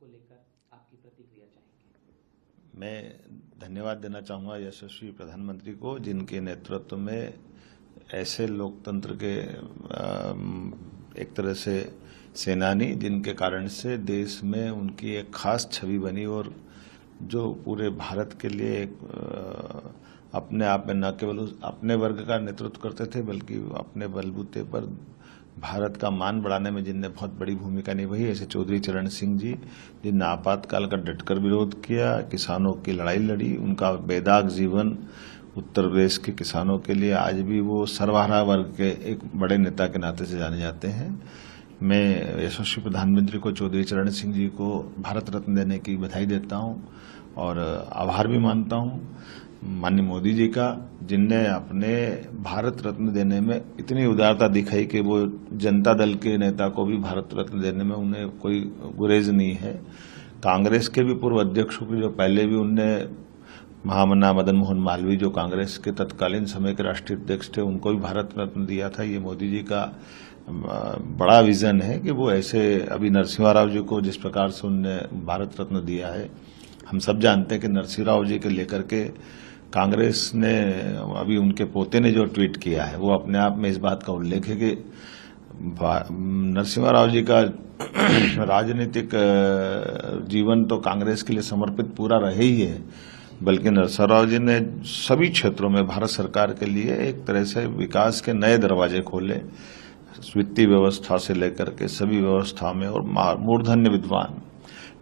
इसको लेकर आपकी प्रतिक्रिया चाहेंगे। मैं धन्यवाद देना चाहूँगा यशस्वी प्रधानमंत्री को, जिनके नेतृत्व में ऐसे लोकतंत्र के एक तरह से सेनानी, जिनके कारण से देश में उनकी एक खास छवि बनी और जो पूरे भारत के लिए एक अपने आप में न केवल अपने वर्ग का नेतृत्व करते थे बल्कि अपने बलबूते पर भारत का मान बढ़ाने में जिनने बहुत बड़ी भूमिका निभाई, ऐसे चौधरी चरण सिंह जी, जिनने आपातकाल का डटकर विरोध किया, किसानों की लड़ाई लड़ी, उनका बेदाग जीवन उत्तर प्रदेश के किसानों के लिए आज भी वो सर्वहारा वर्ग के एक बड़े नेता के नाते से जाने जाते हैं। मैं यशस्वी प्रधानमंत्री को, चौधरी चरण सिंह जी को भारत रत्न देने की बधाई देता हूं और आभार भी मानता हूं माननीय मोदी जी का, जिनने अपने भारत रत्न देने में इतनी उदारता दिखाई कि वो जनता दल के नेता को भी भारत रत्न देने में उन्हें कोई गुरेज नहीं है। कांग्रेस के भी पूर्व अध्यक्षों को, जो पहले भी उनने महामना मदन मोहन मालवीय, जो कांग्रेस के तत्कालीन समय के राष्ट्रीय अध्यक्ष थे, उनको भी भारत रत्न दिया था। ये मोदी जी का बड़ा विजन है कि वो ऐसे, अभी नरसिम्हा राव जी को जिस प्रकार से उनने भारत रत्न दिया है, हम सब जानते हैं कि नरसिम्हा राव जी के लेकर के कांग्रेस ने, अभी उनके पोते ने जो ट्वीट किया है, वो अपने आप में इस बात का उल्लेख है कि नरसिम्हा राव जी का राजनीतिक जीवन तो कांग्रेस के लिए समर्पित पूरा रहे ही है, बल्कि नरसिम्हा राव जी ने सभी क्षेत्रों में भारत सरकार के लिए एक तरह से विकास के नए दरवाजे खोले, वित्तीय व्यवस्था से लेकर के सभी व्यवस्था में, और मूर्धन्य विद्वान,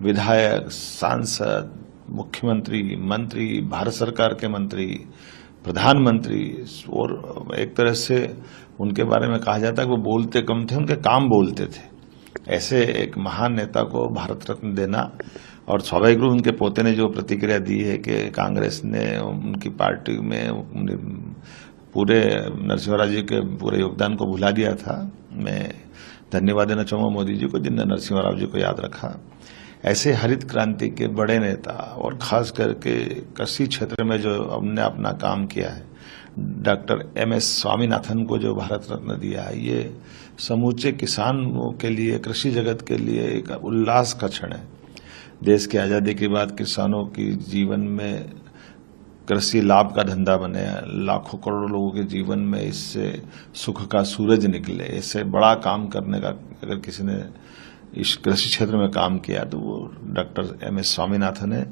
विधायक, सांसद, मुख्यमंत्री, मंत्री, भारत सरकार के मंत्री, प्रधानमंत्री, और एक तरह से उनके बारे में कहा जाता है कि वो बोलते कम थे, उनके काम बोलते थे। ऐसे एक महान नेता को भारत रत्न देना, और स्वाभाविक रूप उनके पोते ने जो प्रतिक्रिया दी है कि कांग्रेस ने उनकी पार्टी में पूरे नरसिम्हा राव जी के पूरे योगदान को भुला दिया था। मैं धन्यवाद देना चाहूँगा मोदी जी को, जिनने नरसिम्हा राव जी को याद रखा। ऐसे हरित क्रांति के बड़े नेता, और खास करके कृषि क्षेत्र में जो हमने अपना काम किया है, डॉक्टर MS स्वामीनाथन को जो भारत रत्न दिया है, ये समूचे किसानों के लिए, कृषि जगत के लिए एक उल्लास का क्षण है। देश की आज़ादी के बाद किसानों की जीवन में कृषि लाभ का धंधा बने, लाखों करोड़ों लोगों के जीवन में इससे सुख का सूरज निकले। इससे बड़ा काम करने का अगर किसी ने इस कृषि क्षेत्र में काम किया तो वो डॉक्टर MS स्वामीनाथन है।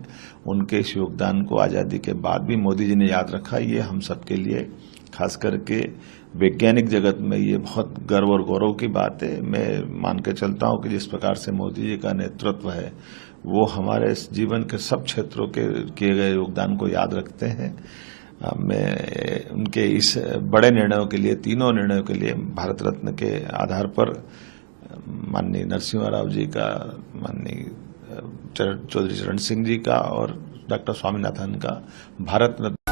उनके इस योगदान को आज़ादी के बाद भी मोदी जी ने याद रखा। ये हम सबके लिए, खास करके वैज्ञानिक जगत में, ये बहुत गर्व और गौरव की बात है। मैं मान के चलता हूँ कि जिस प्रकार से मोदी जी का नेतृत्व है, वो हमारे जीवन के सब क्षेत्रों के किए गए योगदान को याद रखते हैं। मैं उनके इस बड़े निर्णयों के लिए, तीनों निर्णयों के लिए, भारत रत्न के आधार पर माननीय नरसिम्हा राव जी का, माननीय चौधरी चरण सिंह जी का और डॉक्टर स्वामीनाथन का भारत रत्न